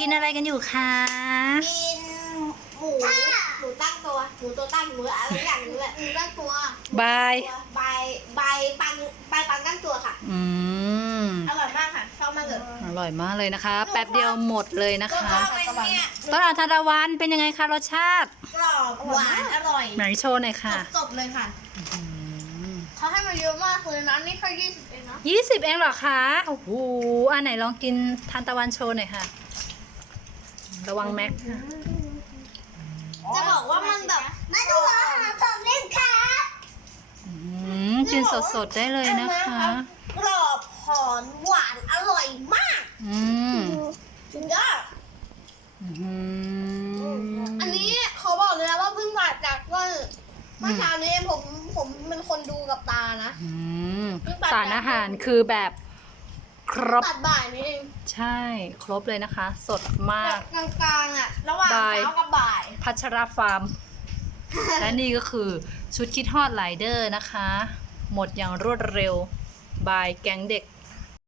กินอะไรกันอยู่คะ กินหมูหมูตั้งตัวหมูตัวตั้งหมูอะไรอย่างนี้แหละหมูตั้งตัวบายใบใบปังใบปังตั้งตัวค่ะ อืมอร่อยมากค่ะชอบมากเลยอร่อยมากเลยนะคะ แป๊บเดียวหมดเลยนะก็คะชอบเลยเนี่ยต้นอ่อนทานตะวันเป็นยังไงคะรสชาติกรอบหวานอร่อยไหนโชว์หน่อยค่ะสดๆเลยค่ะอืมเขาให้มาเยอะมากเลยนะนี่แค่ยี่สิบเองนะยี่สิบเองเหรอคะโอ้โหอันไหนลองกินทานตะวันโชว์หน่อยค่ะ ระวังแม็กค่ะจะบอกว่ามันแบบมาดูอาหารสดเล่นค่ะอืมกินสดๆได้เลยนะคะ กรอบหอมหวานอร่อยมาก อืมสุดยอดอืมอันนี้เขาบอกเลยนะว่าเพิ่งมาจากว่าเมื่อเช้านี้ผมผมเป็นคนดูกับตานะอืมสารอาหารคือแบบ ครบตัดบ่ายนี้เองใช่ครบเลยนะคะ สดมาก กลางๆอะ ระหว่างบ่าย เช้ากับบ่ายพัชราฟาร์ม และนี่ก็คือชุดคิดฮอดไลเดอร์นะคะ หมดอย่างรวดเร็ว บายแก๊งเด็ก